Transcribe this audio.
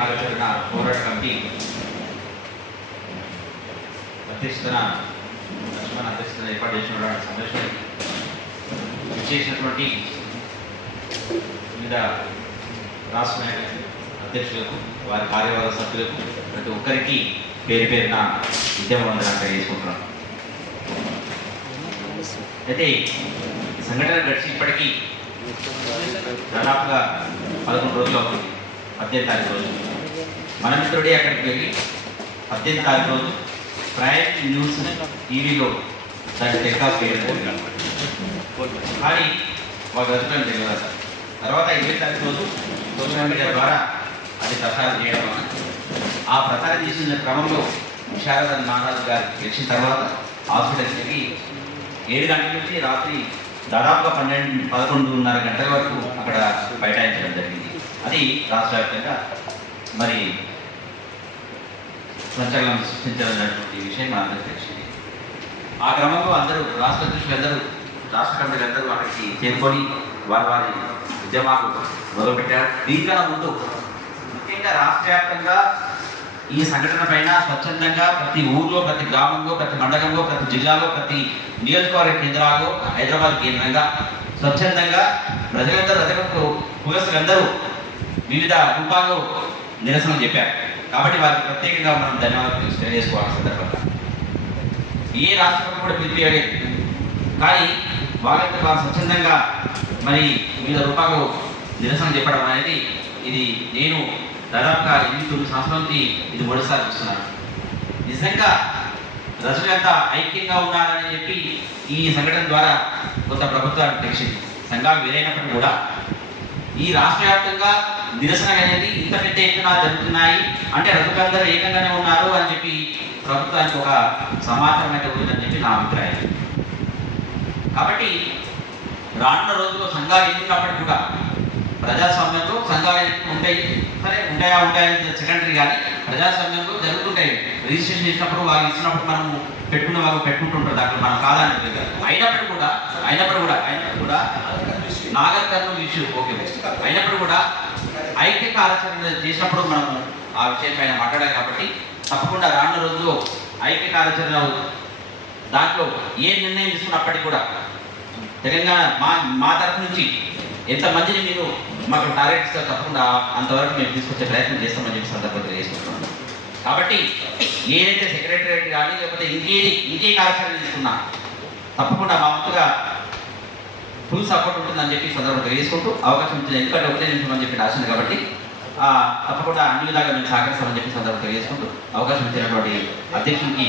కార్యాచరణ పోరాట కమిటీ అధ్యక్షతన లక్ష్మణ్ అధ్యక్షతన ఏర్పాటు చేసినటువంటి సమావేశానికి విచ్చేసినటువంటి వివిధ రాష్ట్ర నాయకులకు, అధ్యక్షులకు, వారి కార్యవర్గ సభ్యులకు ప్రతి ఒక్కరికి పేరు పేరున విద్యావందనాలు తెలియజేసుకుంటున్నాం. అయితే ఈ సంఘటన గడిచి ఇప్పటికీ దాదాపుగా 11 రోజులు అవుతుంది. 18వ తారీఖు రోజు మన మిత్రుడే అక్కడికి వెళ్ళి 18వ తారీఖు రోజు ప్రైమ్ న్యూస్ టీవీలో దాన్ని టెలికాస్ట్ చేయడం జరిగింది. కానీ మాకు రచన తెలియదు. తర్వాత 20వ తారీఖు రోజు సోషల్ మీడియా ద్వారా అది ప్రసారం చేయడం, ఆ ప్రసారం చేసిన క్రమంలో విశారద నారాజు గారు వచ్చిన తర్వాత హాస్పిటల్కి వెళ్ళి 7 గంటల నుంచి రాత్రి దాదాపుగా 11:30 గంటల వరకు అక్కడ బైఠాయించడం జరిగింది. అది రాష్ట్ర వ్యాప్తంగా మరి సంచలనం సృష్టించాలన్నటువంటి విషయం మనందరికీ తెలిసింది. ఆ క్రమంలో అందరూ రాష్ట్ర అధ్యక్షులందరూ, రాష్ట్ర కమిటీలందరూ అక్కడికి చేరుకొని వారి ఉద్యమాలు మొదలుపెట్టారు. దీనికన్నా ముందు ముఖ్యంగా రాష్ట్ర వ్యాప్తంగా ఈ సంఘటన పైన స్వచ్ఛందంగా ప్రతి ఊర్లో, ప్రతి గ్రామంలో, ప్రతి మండలంలో, ప్రతి జిల్లాలో, ప్రతి నియోజకవర్గ కేంద్రాల్లో, హైదరాబాద్ కేంద్రంగా స్వచ్ఛందంగా ప్రజలందరూ పులసులందరూ వివిధ రూపాల్లో నిరసన చెప్పారు. కాబట్టి వారికి ప్రత్యేకంగా మనం ధన్యవాదాలు తెలియజేసుకోవాల్సిన సందర్భంగా ఏ రాష్ట్రంలో కూడా పిలిపియలేదు. కానీ వాళ్ళకి వారు స్వచ్ఛందంగా మరి వివిధ రూపాల్లో నిరసన చెప్పడం అనేది ఇది నేను దాదాపుగా 8-9 సంవత్సరాల నుంచి ఇది మొదటిసారి చూస్తున్నాను. నిజంగా ప్రజలంతా ఐక్యంగా ఉన్నారని చెప్పి ఈ సంఘటన ద్వారా కొంత ప్రభుత్వానికి తెలిసింది. సంఘాలు వేరైనప్పటికీ కూడా ఈ రాష్ట్ర వ్యాప్తంగా నిరసన అనేది ఇంత పెద్ద ఎత్తున జరుగుతున్నాయి అంటే రజకులందరూ ఏకంగానే ఉన్నారు అని చెప్పి ప్రభుత్వానికి ఒక సమాచారం అయితే ఉందని చెప్పి నా అభిప్రాయం. కాబట్టి రానున్న రోజుల్లో సంఘాలు ఎన్నున్నప్పటికీ కూడా ప్రజాస్వామ్యంలో సంఘాలు ఉంటాయి, సరే ఉంటాయని సెకండరీ, కానీ ప్రజాస్వామ్యంలో జరుగుతుంటాయి. రిజిస్ట్రేషన్ చేసినప్పుడు వాళ్ళు ఇచ్చినప్పుడు మనం పెట్టుకునే వాళ్ళు పెట్టుకుంటుంటారు, దాంట్లో మనం కాదని అయినప్పుడు కూడా నాగర్ కర్నూలు ఇష్యూ ఓకే, అయినప్పుడు కూడా ఐక్య కార్యాచరణ చేసినప్పుడు మనము ఆ విషయం పైన మాట్లాడాలి. కాబట్టి తప్పకుండా రానున్న రోజుల్లో ఐక్య కార్యాచరణ దాంట్లో ఏ నిర్ణయం తీసుకున్నప్పటికీ కూడా తెలంగాణ మా తరఫు నుంచి ఎంతమందిని మీరు మాకు టార్గెట్ ఇస్తారు తప్పకుండా అంతవరకు మేము తీసుకొచ్చే ప్రయత్నం చేస్తామని చెప్పి సందర్భంగా చేసుకుంటున్నాం. కాబట్టి ఏదైతే సెక్రటరియట్ కానీ లేకపోతే ఇంకే కార్యక్రమం తీసుకున్నా తప్పకుండా మా వంతుగా ఫుల్ సపోర్ట్ ఉంటుందని చెప్పి సందర్భంగా చేసుకుంటూ అవకాశం ఇచ్చింది. ఎందుకంటే ఒకటే నిమిషం అని చెప్పి రాసింది కాబట్టి తప్పకుండా అన్ని విధాలుగా మేము సహకరిస్తామని చెప్పి సందర్భంగా చేసుకుంటూ అవకాశం ఇచ్చినటువంటి అధ్యక్షుడికి